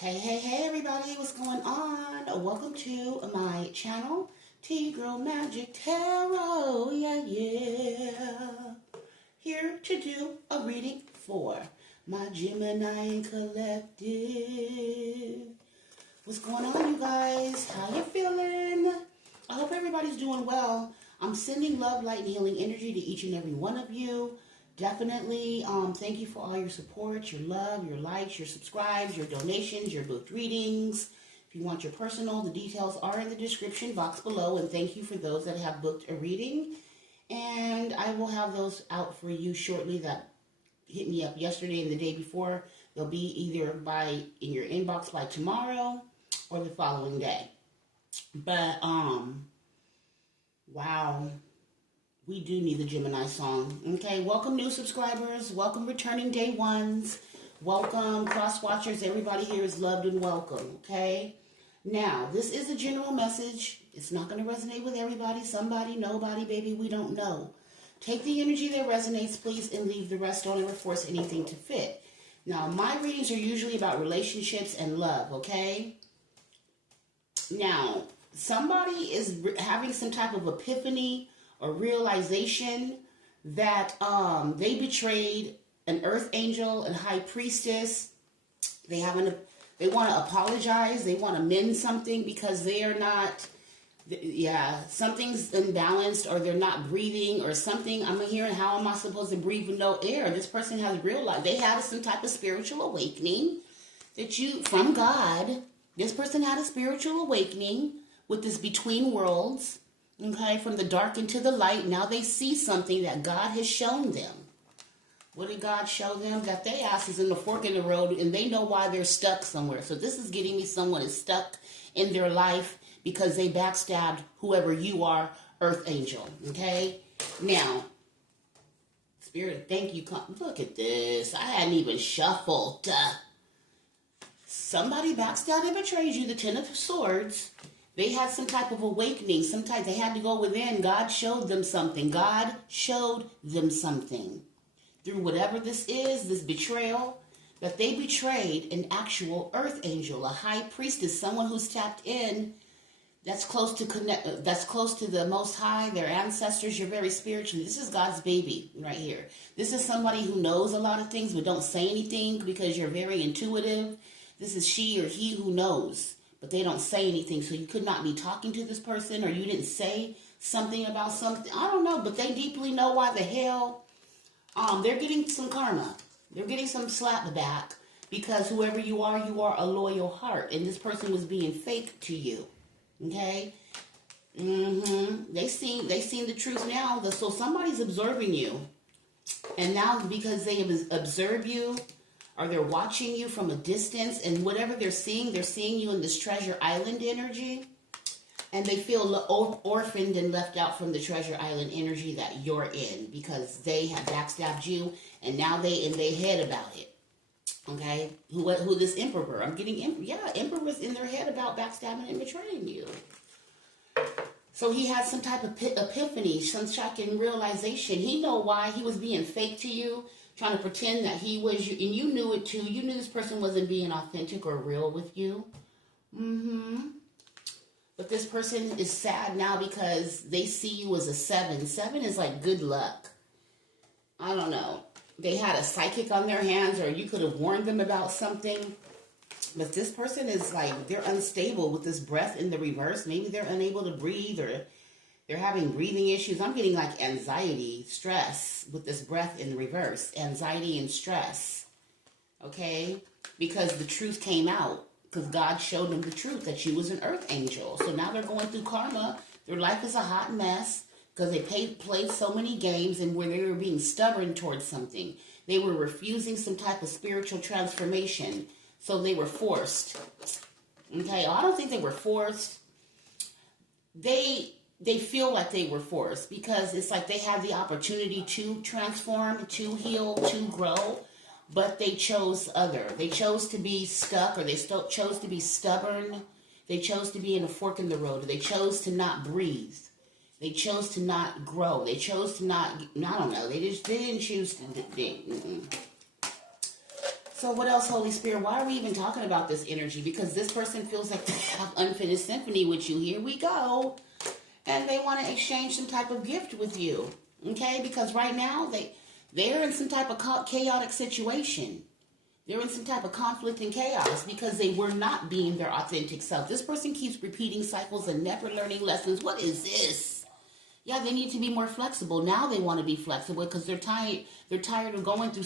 Hey everybody, what's going on? Welcome to my channel, tgirlmagick Tarot. Yeah. Here to do a reading for my Gemini collective. What's going on, you guys? How you feeling? I hope everybody's doing well. I'm sending love, light, and healing energy to each and every one of you. Definitely, thank you for all your support, your love, your likes, your subscribes, your donations, your booked readings. If you want your personal, the details are in the description box below. And thank you for those that have booked a reading. And I will have those out for you shortly that hit me up yesterday and the day before. They'll be either in your inbox by tomorrow or the following day. But, wow. We do need the Gemini song. Okay, welcome new subscribers. Welcome returning day ones. Welcome cross watchers. Everybody here is loved and welcome. Okay, now this is a general message. It's not going to resonate with everybody. Somebody, nobody, baby, we don't know. Take the energy that resonates, please, and leave the rest. Don't ever force anything to fit. Now, my readings are usually about relationships and love. Okay. Now, somebody is having some type of epiphany or realization that they betrayed an earth angel and high priestess. They want to apologize. They want to mend something because they are not, something's imbalanced, or they're not breathing or something. I'm hearing, how am I supposed to breathe with no air? This person has realized they had some type of spiritual awakening from God. This person had a spiritual awakening with this between worlds. Okay, from the dark into the light. Now they see something that God has shown them. What did God show them? That their ass is in the fork in the road and they know why they're stuck somewhere. So this is getting me someone is stuck in their life because they backstabbed whoever you are, earth angel. Okay, now, Spirit, thank you. Look at this. I hadn't even shuffled. Somebody backstabbed and betrayed you, the Ten of Swords. They had some type of awakening. They had to go within. God showed them something. God showed them something. Through whatever this is, this betrayal, that they betrayed an actual earth angel, a high priestess, someone who's tapped in, that's close to the Most High, their ancestors. You're very spiritual. This is God's baby right here. This is somebody who knows a lot of things but don't say anything because you're very intuitive. This is she or he who knows, but they don't say anything. So you could not be talking to this person, or you didn't say something about something. I don't know, but they deeply know why the hell they're getting some karma. They're getting some slap back because whoever you are a loyal heart. And this person was being fake to you. Okay? They seen the truth now. So somebody's observing you. And now because they observe you, or they're watching you from a distance, and whatever they're seeing you in this treasure island energy, and they feel orphaned and left out from the treasure island energy that you're in because they have backstabbed you, and now they in their head about it. Okay, who this emperor? I'm getting emperor's in their head about backstabbing and betraying you. So he had some type of epiphany, some shocking realization. He know why he was being fake to you, trying to pretend that he was you, and you knew it too. You knew this person wasn't being authentic or real with you. But this person is sad now because they see you as a 7. 7 is like good luck. I don't know. They had a psychic on their hands, or you could have warned them about something. But this person is like, they're unstable with this breath in the reverse. Maybe they're unable to breathe, or they're having breathing issues. I'm getting like anxiety, stress with this breath in the reverse. Anxiety and stress. Okay? Because the truth came out. Because God showed them the truth, that she was an earth angel. So now they're going through karma. Their life is a hot mess because they played so many games, and where they were being stubborn towards something. They were refusing some type of spiritual transformation. So they were forced. Okay? I don't think they were forced. They feel like they were forced because it's like they had the opportunity to transform, to heal, to grow, but they chose other. They chose to be stuck, or they chose to be stubborn. They chose to be in a fork in the road. They chose to not breathe. They chose to not grow. They chose to not, I don't know. They didn't choose to. So what else, Holy Spirit? Why are we even talking about this energy? Because this person feels like they have unfinished symphony with you. Here we go. And they want to exchange some type of gift with you. Okay? Because right now, they're in some type of chaotic situation. They're in some type of conflict and chaos because they were not being their authentic self. This person keeps repeating cycles and never learning lessons. What is this? Yeah, they need to be more flexible. Now they want to be flexible because they're tired. They're tired of going through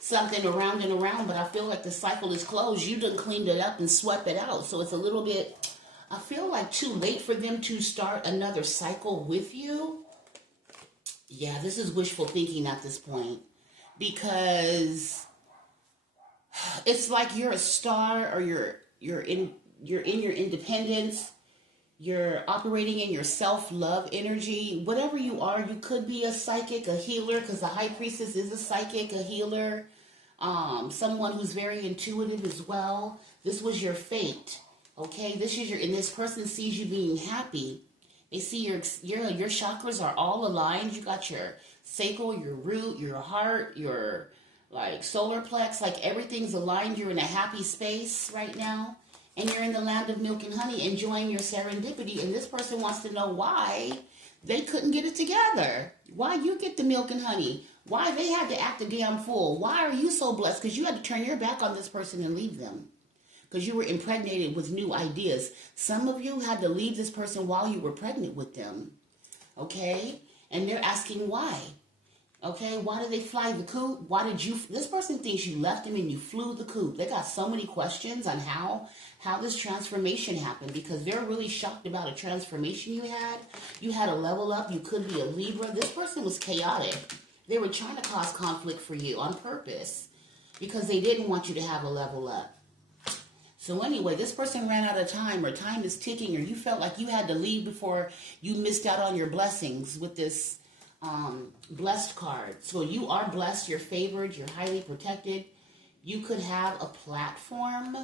something around and around. But I feel like the cycle is closed. You done cleaned it up and swept it out. So it's a little bit, I feel like, too late for them to start another cycle with you. Yeah, this is wishful thinking at this point. Because it's like you're a star, or you're in your independence. You're operating in your self-love energy. Whatever you are, you could be a psychic, a healer, because the high priestess is a psychic, a healer, someone who's very intuitive as well. This was your fate, okay? And this person sees you being happy. They see your chakras are all aligned. You got your sacral, your root, your heart, your solar plex, everything's aligned. You're in a happy space right now. And you're in the land of milk and honey, enjoying your serendipity. And this person wants to know why they couldn't get it together. Why you get the milk and honey. Why they had to act a damn fool. Why are you so blessed? Because you had to turn your back on this person and leave them. Because you were impregnated with new ideas. Some of you had to leave this person while you were pregnant with them. Okay? And they're asking why. Okay, why did they fly the coop? This person thinks you left him and you flew the coop. They got so many questions on how this transformation happened, because they're really shocked about a transformation you had. You had a level up. You could be a Libra. This person was chaotic. They were trying to cause conflict for you on purpose because they didn't want you to have a level up. So anyway, this person ran out of time, or time is ticking, or you felt like you had to leave before you missed out on your blessings with this blessed card. So you are blessed, you're favored, you're highly protected. You could have a platform,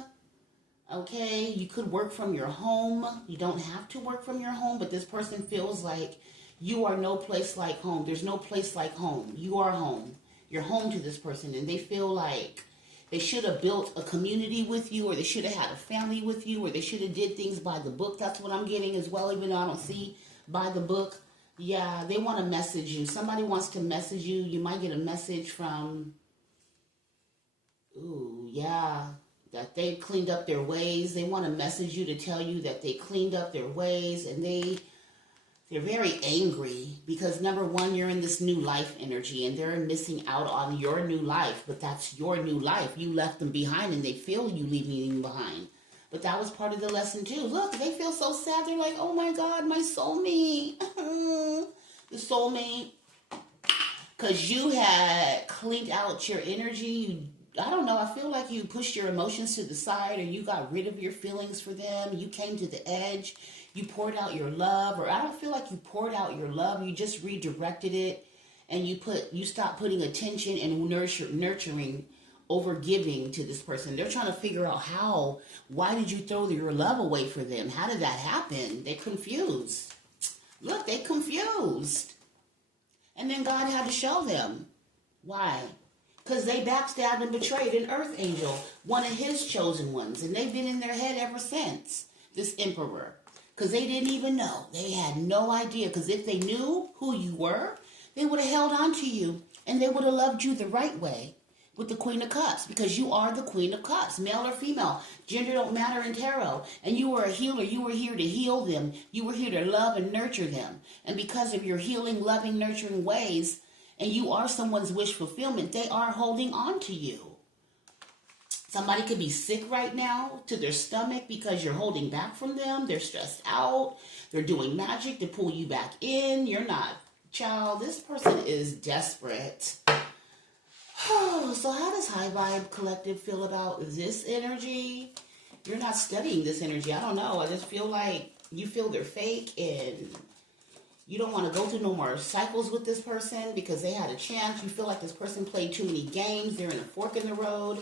okay? You could work from your home. You don't have to work from your home, but this person feels like you are no place like home. There's no place like home. You are home. You're home to this person, and they feel like they should have built a community with you, or they should have had a family with you, or they should have did things by the book. That's what I'm getting as well, even though I don't see by the book. Yeah, they want to message you. Somebody wants to message you. You might get a message from, that they've cleaned up their ways. They want to message you to tell you that they cleaned up their ways, and they're very angry because, number one, you're in this new life energy, and they're missing out on your new life, but that's your new life. You left them behind, and they feel you leaving them behind. But that was part of the lesson, too. Look, they feel so sad. They're like, oh, my God, my soulmate. The soulmate. Because you had cleaned out your energy. I don't know. I feel like you pushed your emotions to the side, or you got rid of your feelings for them. You came to the edge. You poured out your love. Or I don't feel like you poured out your love. You just redirected it. And you stopped putting attention and nurturing over giving to this person. They're trying to figure out why did you throw your love away for them? How did that happen? They're confused. Look, they confused. And then God had to show them. Why? Because they backstabbed and betrayed an earth angel, one of his chosen ones. And they've been in their head ever since, this emperor. Because they didn't even know. They had no idea. Because if they knew who you were, they would have held on to you. And they would have loved you the right way. With the Queen of Cups, because you are the Queen of Cups, male or female. Gender don't matter in tarot. And you were a healer. You were here to heal them. You were here to love and nurture them. And because of your healing, loving, nurturing ways, and you are someone's wish fulfillment, they are holding on to you. Somebody could be sick right now to their stomach because you're holding back from them. They're stressed out. They're doing magic to pull you back in. You're not. Child, this person is desperate. So how does High Vibe Collective feel about this energy? You're not studying this energy. I don't know. I just feel like you feel they're fake, and you don't want to go through no more cycles with this person because they had a chance. You feel like this person played too many games. They're in a fork in the road.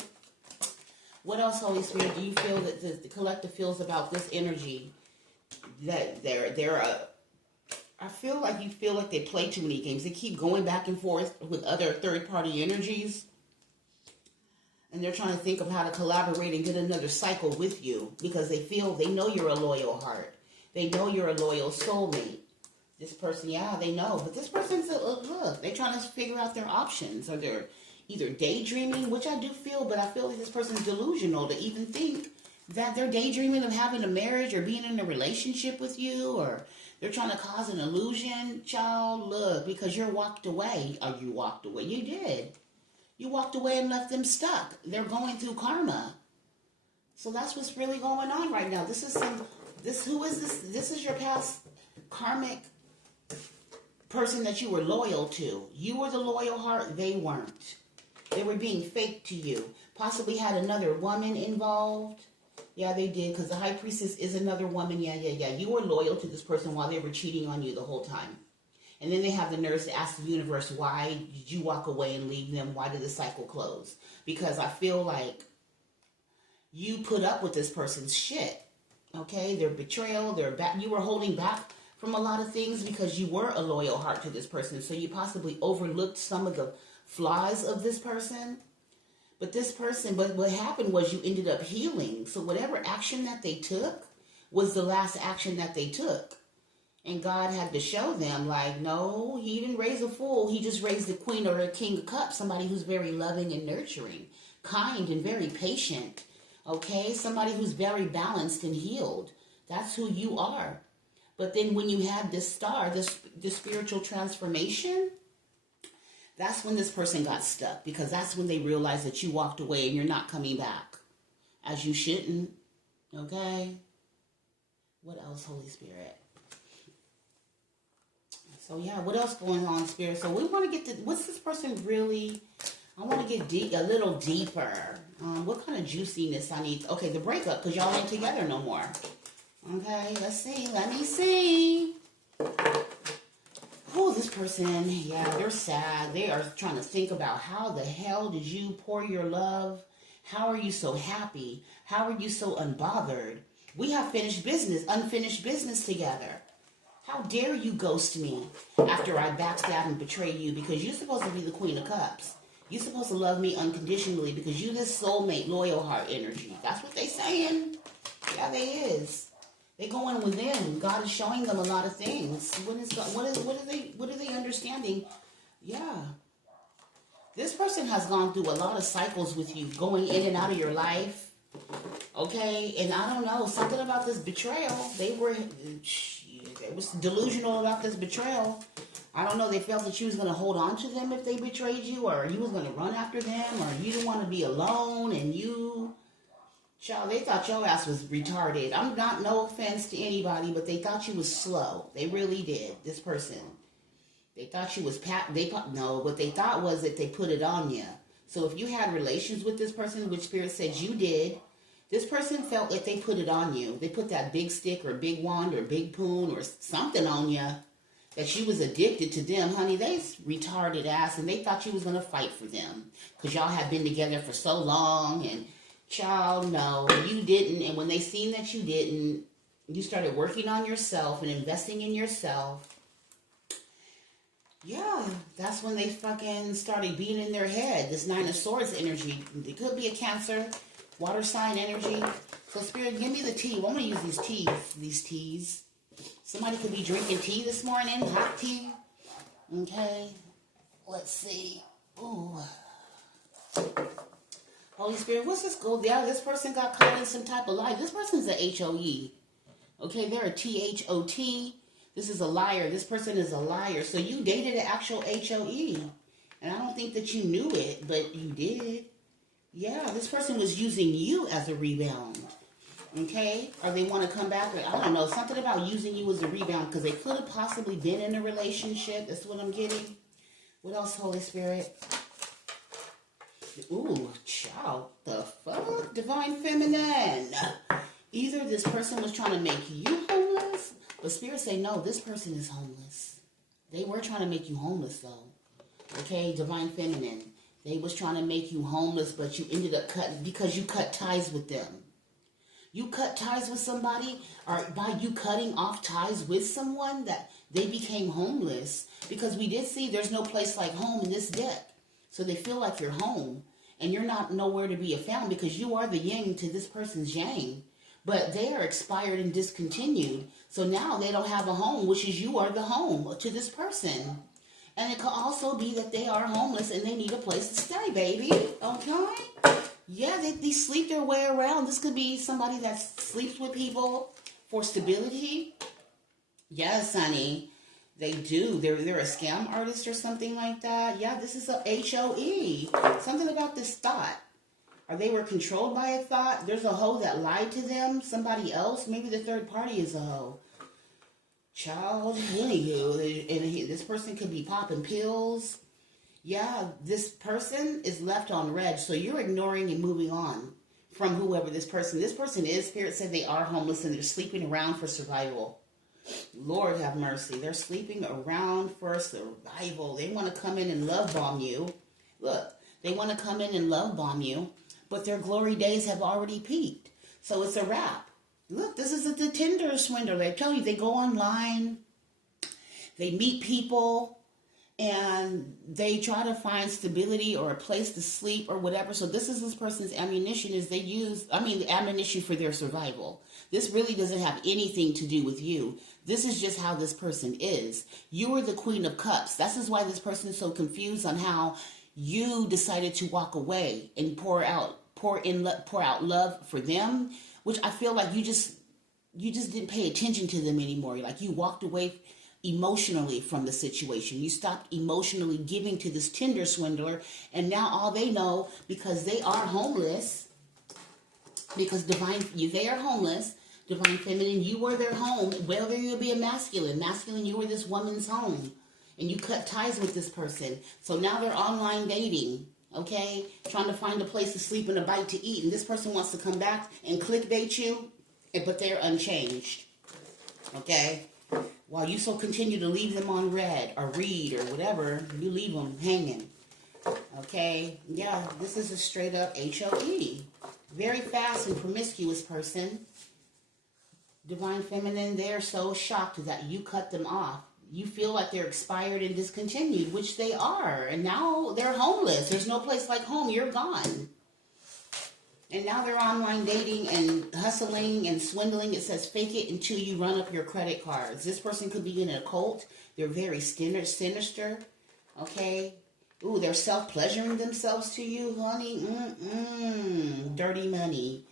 What else, Holy Spirit, do you feel that the collective feels about this energy? That I feel like you feel like they play too many games. They keep going back and forth with other third-party energies. And they're trying to think of how to collaborate and get another cycle with you because they know you're a loyal heart. They know you're a loyal soulmate. This person, yeah, they know. But this person's, look, they're trying to figure out their options. Or they're either daydreaming, which I do feel, but I feel like this person's delusional to even think that they're daydreaming of having a marriage or being in a relationship with you, or they're trying to cause an illusion. Child, look, because you walked away. Or you walked away. You did. You walked away and left them stuck. They're going through karma. So that's what's really going on right now. Who is this? This is your past karmic person that you were loyal to. You were the loyal heart. They weren't. They were being fake to you. Possibly had another woman involved. Yeah, they did, because the high priestess is another woman. Yeah. You were loyal to this person while they were cheating on you the whole time. And then they have the nerves to ask the universe, why did you walk away and leave them? Why did the cycle close? Because I feel like you put up with this person's shit. Okay? Their betrayal, you were holding back from a lot of things because you were a loyal heart to this person. So you possibly overlooked some of the flaws of this person. But what happened was you ended up healing. So whatever action that they took was the last action that they took. And God had to show them, like, no, he didn't raise a fool. He just raised the queen or a king of cups, somebody who's very loving and nurturing, kind and very patient, okay? Somebody who's very balanced and healed. That's who you are. But then when you had this star, this spiritual transformation, that's when this person got stuck, because that's when they realized that you walked away and you're not coming back, as you shouldn't, okay? What else, Holy Spirit? So yeah, what else going on, Spirit? So we want to get to, what's this person really, I want to get a little deeper. What kind of juiciness I need? Okay, the breakup, because y'all ain't together no more. Okay, let's see. Let me see. Oh, this person, yeah, they're sad. They are trying to think about how the hell did you pour your love? How are you so happy? How are you so unbothered? We have unfinished business together. How dare you ghost me after I backstab and betray you, because you're supposed to be the Queen of Cups. You're supposed to love me unconditionally because you this soulmate, loyal heart energy. That's what they saying. Yeah, they is. They going within. God is showing them a lot of things. What are they understanding? Yeah. This person has gone through a lot of cycles with you, going in and out of your life. Okay, and I don't know, something about this betrayal. They was delusional about this betrayal. I don't know, they felt that you was going to hold on to them if they betrayed you, or you was going to run after them, or you didn't want to be alone, and child, they thought your ass was retarded. I'm not, no offense to anybody, but they thought you was slow. They really did, this person. They thought you was, no, what they thought was that they put it on you. So if you had relations with this person, which Spirit said you did, this person felt like they put it on you. They put that big stick or big wand or big poon or something on you, that you was addicted to them. Honey, they retarded ass, and they thought you was going to fight for them because y'all had been together for so long. And child, no, you didn't. And when they seen that you didn't, you started working on yourself and investing in yourself. Yeah, that's when they fucking started being in their head. This Nine of Swords energy. It could be a Cancer, water sign energy. So Spirit, give me the tea. Well, I'm going to use these teas. Somebody could be drinking tea this morning, hot tea. Okay, let's see. Ooh. Holy Spirit, what's this go? Yeah, this person got caught in some type of lie. This person's a HOE. Okay, they're a THOT. This is a liar. This person is a liar. So you dated an actual HOE. And I don't think that you knew it, but you did. Yeah, this person was using you as a rebound. Okay? Or they want to come back. I don't know. Something about using you as a rebound, because they could have possibly been in a relationship. That's what I'm getting. What else, Holy Spirit? Ooh, child. The fuck? Divine Feminine. Either this person was trying to make you homeless, but Spirit say, no, this person is homeless. They were trying to make you homeless, though. Okay? Divine Feminine. They was trying to make you homeless, but you ended up cutting, because you cut ties with them. You cut ties with somebody, or by you cutting off ties with someone, that they became homeless. Because we did see there's no place like home in this deck. So they feel like you're home. and you're not nowhere to be found because you are the yin to this person's yang. But they are expired and discontinued. So now they don't have a home, which is you are the home to this person. And it could also be that they are homeless and they need a place to stay, baby. Okay? Yeah, they sleep their way around. This could be somebody that sleeps with people for stability. Yes, honey. They do. They're a scam artist or something like that. Yeah, this is a HOE. Something about this thought. Or they were controlled by a thought. There's a hoe that lied to them. Somebody else. Maybe the third party is a hoe. Child, anywho. And this person could be popping pills. Yeah, this person is left on red. So you're ignoring and moving on from whoever this person. This person is. Spirit said they are homeless and they're sleeping around for survival. Lord have mercy. They're sleeping around for survival. They want to come in and love bomb you. Look, they want to come in and love bomb you. But their glory days have already peaked. So it's a wrap. Look, this is the Tinder swindler. I tell you, they go online, they meet people, and they try to find stability or a place to sleep or whatever. So this person's ammunition is the ammunition for their survival. This really doesn't have anything to do with you. This is just how this person is. You are the Queen of Cups. That's why this person is so confused on how you decided to walk away and pour out love for them, which I feel like you just didn't pay attention to them anymore. Like you walked away emotionally from the situation. You stopped emotionally giving to this Tinder swindler, and now all they know, because they are homeless, because they are homeless, divine feminine, you were their home. Whether you'll be a masculine, you were this woman's home. And you cut ties with this person. So now they're online dating, okay? Trying to find a place to sleep and a bite to eat. And this person wants to come back and clickbait you, but they're unchanged, okay? While you so continue to leave them on red or read or whatever, you leave them hanging, okay? Yeah, this is a straight up HOE. Very fast and promiscuous person. Divine feminine, they're so shocked that you cut them off. You feel like they're expired and discontinued, which they are. And now they're homeless. There's no place like home. You're gone. And now they're online dating and hustling and swindling. It says fake it until you run up your credit cards. This person could be in a cult. They're very sinister. Okay? Ooh, they're self-pleasuring themselves to you, honey. Dirty money.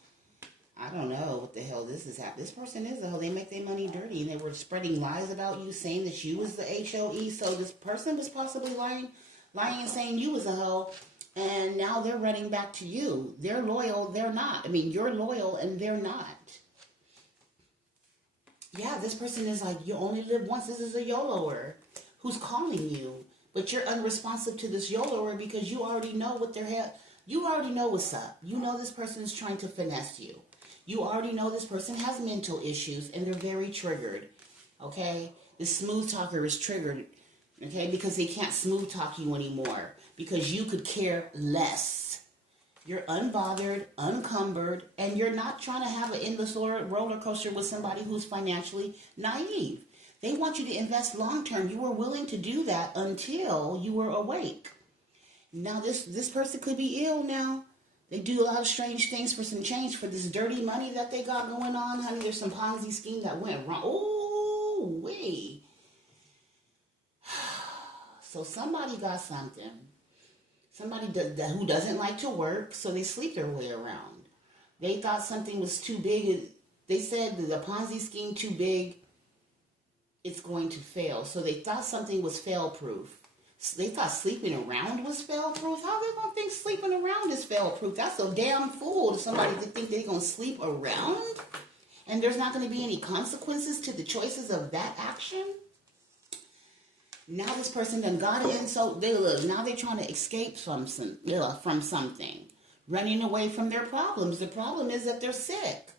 I don't know what the hell this is happening. This person is a hoe. They make their money dirty, and they were spreading lies about you, saying that you was the HOE. So this person was possibly lying and saying you was a hoe, and now they're running back to you. They're loyal. They're not. I mean, you're loyal, and they're not. Yeah, this person is like, you only live once. This is a YOLOer who's calling you, but you're unresponsive to this YOLOer because you already know what their head. You already know what's up. You know this person is trying to finesse you. You already know this person has mental issues and they're very triggered, okay? The smooth talker is triggered, okay, because they can't smooth talk you anymore because you could care less. You're unbothered, uncumbered, and you're not trying to have an endless roller coaster with somebody who's financially naive. They want you to invest long term. You were willing to do that until you were awake. Now this person could be ill now. They do a lot of strange things for some change for this dirty money that they got going on. Honey, there's some Ponzi scheme that went wrong. Oh, wait. So somebody got something. Somebody who doesn't like to work, so they sleep their way around. They thought something was too big. They said that the Ponzi scheme too big, it's going to fail. So they thought something was fail-proof. They thought sleeping around was fail-proof. How they gonna think sleeping around is fail-proof? That's a damn fool to somebody to think they're gonna sleep around and there's not gonna be any consequences to the choices of that action. Now this person done got in, so now they're trying to escape from something, running away from their problems. The problem is that they're sick.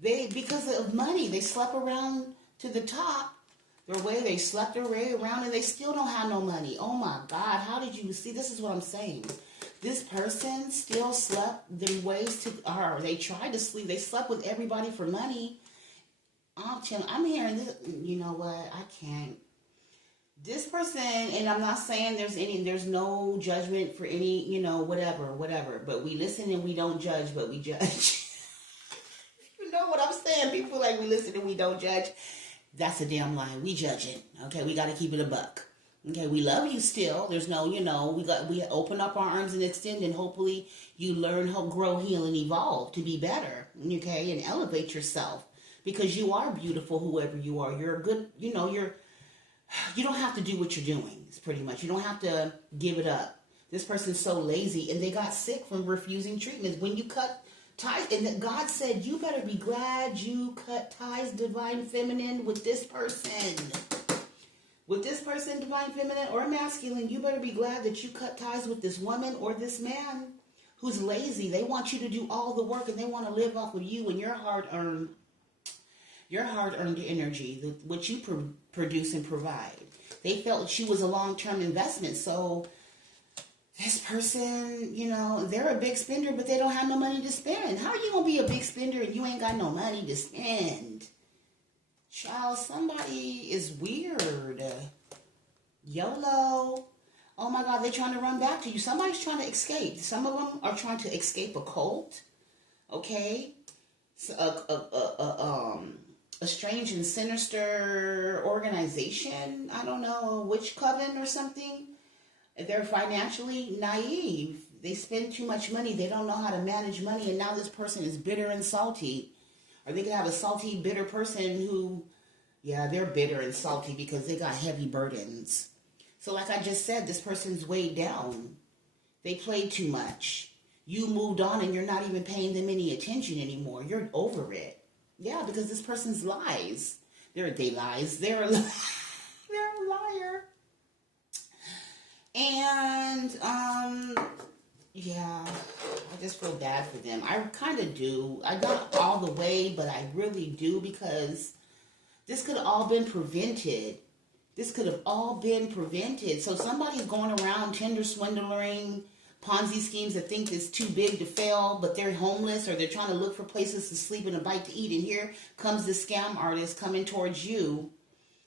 Because of money, they slept around to the top. They slept their way around and they still don't have no money. Oh my God, how did you see? This is what I'm saying. This person still slept their ways to her. They tried to sleep. They slept with everybody for money. I'm hearing this. You know what? I can't. This person, and I'm not saying there's no judgment for any, whatever. But we listen and we don't judge, but we judge. You know what I'm saying? People like we listen and we don't judge. That's a damn lie. We judge it. Okay, we got to keep it a buck. Okay, we love you still. There's no, we open up our arms and extend, and hopefully you learn how to grow, heal, and evolve to be better. Okay, and elevate yourself because you are beautiful, whoever you are. You're a good, you don't have to do what you're doing. It's pretty much you don't have to give it up. This person's so lazy, and they got sick from refusing treatments. When you cut ties, and God said, you better be glad you cut ties, divine feminine, with this person. With this person, divine feminine or masculine, you better be glad that you cut ties with this woman or this man who's lazy. They want you to do all the work, and they want to live off of you and your hard-earned energy, what you produce and provide. They felt she was a long-term investment, so this person, they're a big spender, but they don't have no money to spend. How are you going to be a big spender and you ain't got no money to spend? Child, somebody is weird. YOLO. Oh my God, they're trying to run back to you. Somebody's trying to escape. Some of them are trying to escape a cult. Okay? A strange and sinister organization. I don't know, witch coven or something. They're financially naive. They spend too much money. They don't know how to manage money. And now this person is bitter and salty. Or they could have a salty, bitter person who, they're bitter and salty because they got heavy burdens. So like I just said, this person's weighed down. They played too much. You moved on and you're not even paying them any attention anymore. You're over it. Yeah, because this person's lies. They lies. They're a liar. And, I just feel bad for them. I kind of do. I not all the way, but I really do, because this could have all been prevented. So somebody's going around Tinder swindling, Ponzi schemes that think it's too big to fail, but they're homeless or they're trying to look for places to sleep and a bite to eat. And here comes the scam artist coming towards you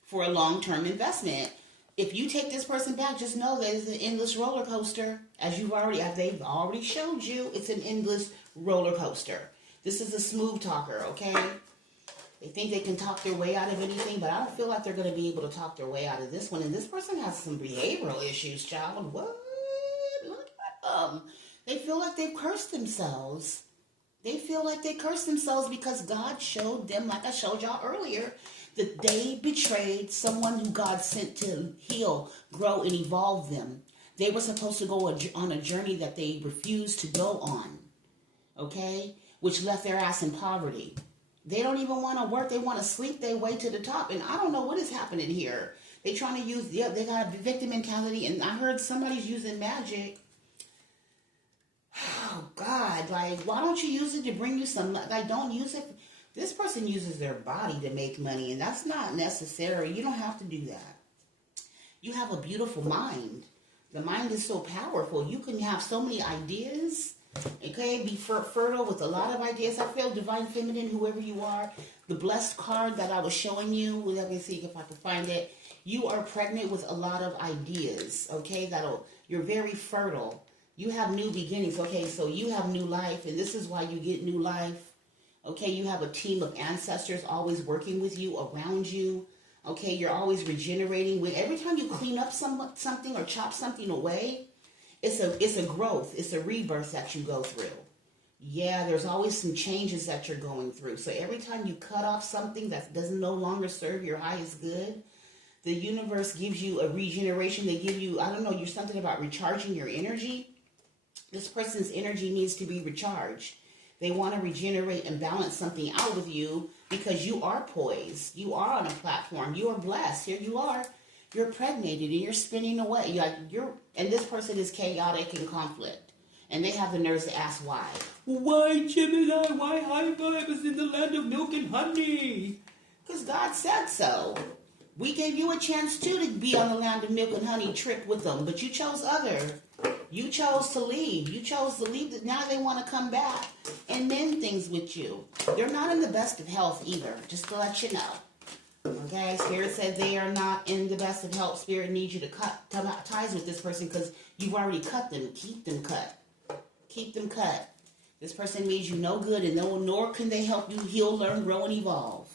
for a long-term investment. If you take this person back, just know that it's an endless roller coaster. They've already showed you, it's an endless roller coaster. This is a smooth talker, okay? They think they can talk their way out of anything, but I don't feel like they're going to be able to talk their way out of this one. And this person has some behavioral issues, child. What? Look at them. They feel like they've cursed themselves. Because God showed them, like I showed y'all earlier, that they betrayed someone who God sent to heal, grow, and evolve them. They were supposed to go on a journey that they refused to go on, okay? Which left their ass in poverty. They don't even want to work. They want to sleep their way to the top. And I don't know what is happening here. They trying to use, they got a victim mentality. And I heard somebody's using magic. Oh, God. Like, why don't you use it to bring you some, don't use it. This person uses their body to make money, and that's not necessary. You don't have to do that. You have a beautiful mind. The mind is so powerful. You can have so many ideas, okay? Be fertile with a lot of ideas. I feel divine feminine, whoever you are. The blessed card that I was showing you, let me see if I can find it. You are pregnant with a lot of ideas, okay? You're very fertile. You have new beginnings, okay? So you have new life, and this is why you get new life. Okay, you have a team of ancestors always working with you, around you. Okay, you're always regenerating. Every time you clean up something or chop something away, it's a growth. It's a rebirth that you go through. Yeah, there's always some changes that you're going through. So every time you cut off something that doesn't no longer serve your highest good, the universe gives you a regeneration. They give you, you're something about recharging your energy. This person's energy needs to be recharged. They want to regenerate and balance something out with you because you are poised. You are on a platform. You are blessed. Here you are. You're impregnated and you're spinning away. And this person is chaotic and conflict. And they have the nerves to ask why. Why, Gemini? Why high vibes in the land of milk and honey? Because God said so. We gave you a chance too to be on the land of milk and honey trip with them, but you chose other. You chose to leave. Now they want to come back and mend things with you. They're not in the best of health either, just to let you know. Okay, Spirit said they are not in the best of health. Spirit needs you to cut ties with this person because you've already cut them. Keep them cut. Keep them cut. This person means you no good, and nor can they help you heal, learn, grow, and evolve.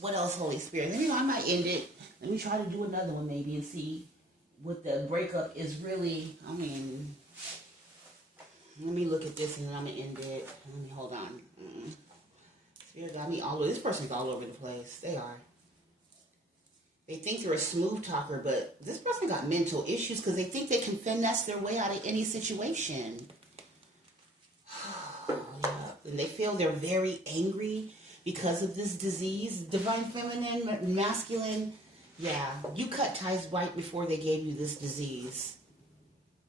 What else, Holy Spirit? I might end it. Let me try to do another one maybe and see what the breakup is really. Let me look at this and then I'm going to end it. Let me hold on. Spirit got me all over. This person's all over the place. They are. They think they're a smooth talker, but this person got mental issues because they think they can finesse their way out of any situation. And they feel they're very angry because of this disease. Divine feminine, masculine. Yeah, you cut ties right before they gave you this disease.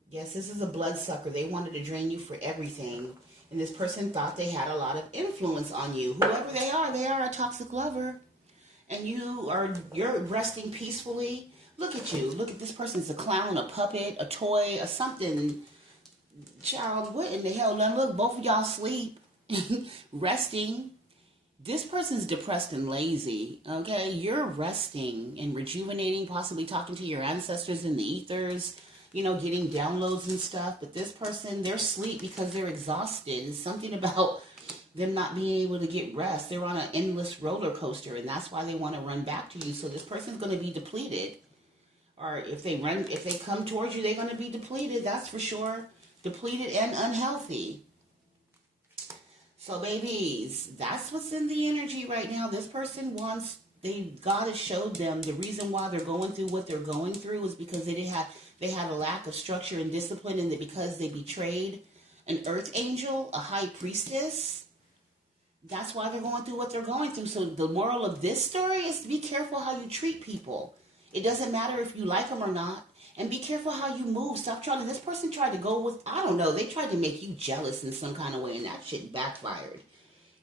Yes, this is a bloodsucker. They wanted to drain you for everything. And this person thought they had a lot of influence on you. Whoever they are a toxic lover. And you're resting peacefully. Look at you. Look at this person's a clown, a puppet, a toy, a something. Child, what in the hell? Look, both of y'all sleep. Resting. This person's depressed and lazy. Okay? You're resting and rejuvenating, possibly talking to your ancestors in the ethers. Getting downloads and stuff. But this person, they're asleep because they're exhausted. It's something about them not being able to get rest. They're on an endless roller coaster, and that's why they want to run back to you. So this person's going to be depleted. Or if they come towards you, they're going to be depleted. That's for sure. Depleted and unhealthy. So babies, that's what's in the energy right now. This person God has showed them the reason why they're going through what they're going through is because they had a lack of structure and discipline, and because they betrayed an earth angel, a high priestess. That's why they're going through what they're going through. So the moral of this story is to be careful how you treat people. It doesn't matter if you like them or not. And be careful how you move. Stop trying to... This person tried to go with... I don't know. They tried to make you jealous in some kind of way, and that shit backfired.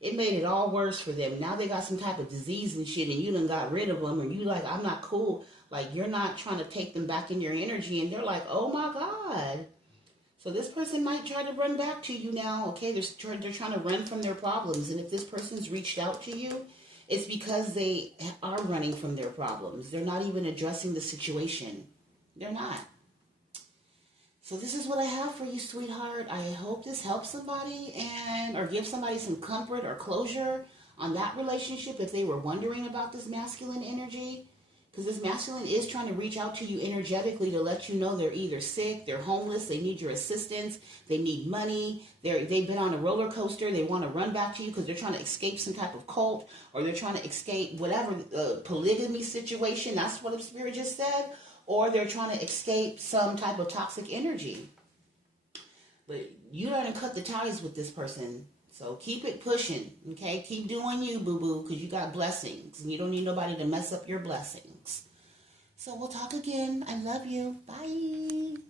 It made it all worse for them. Now they got some type of disease and shit, and you done got rid of them, or you like, I'm not cool. Like, you're not trying to take them back in your energy, and they're like, oh my God. So this person might try to run back to you now. Okay, they're trying to run from their problems. And if this person's reached out to you, it's because they are running from their problems. They're not even addressing the situation. They're not. So this is what I have for you, sweetheart. I hope this helps somebody or gives somebody some comfort or closure on that relationship if they were wondering about this masculine energy. Because this masculine is trying to reach out to you energetically to let you know they're either sick, they're homeless, they need your assistance, they need money, they've been on a roller coaster, they want to run back to you because they're trying to escape some type of cult, or they're trying to escape whatever polygamy situation, that's what the spirit just said, or they're trying to escape some type of toxic energy. But you don't cut the ties with this person. So keep it pushing, okay? Keep doing you, boo-boo, because you got blessings. And you don't need nobody to mess up your blessings. So we'll talk again. I love you. Bye.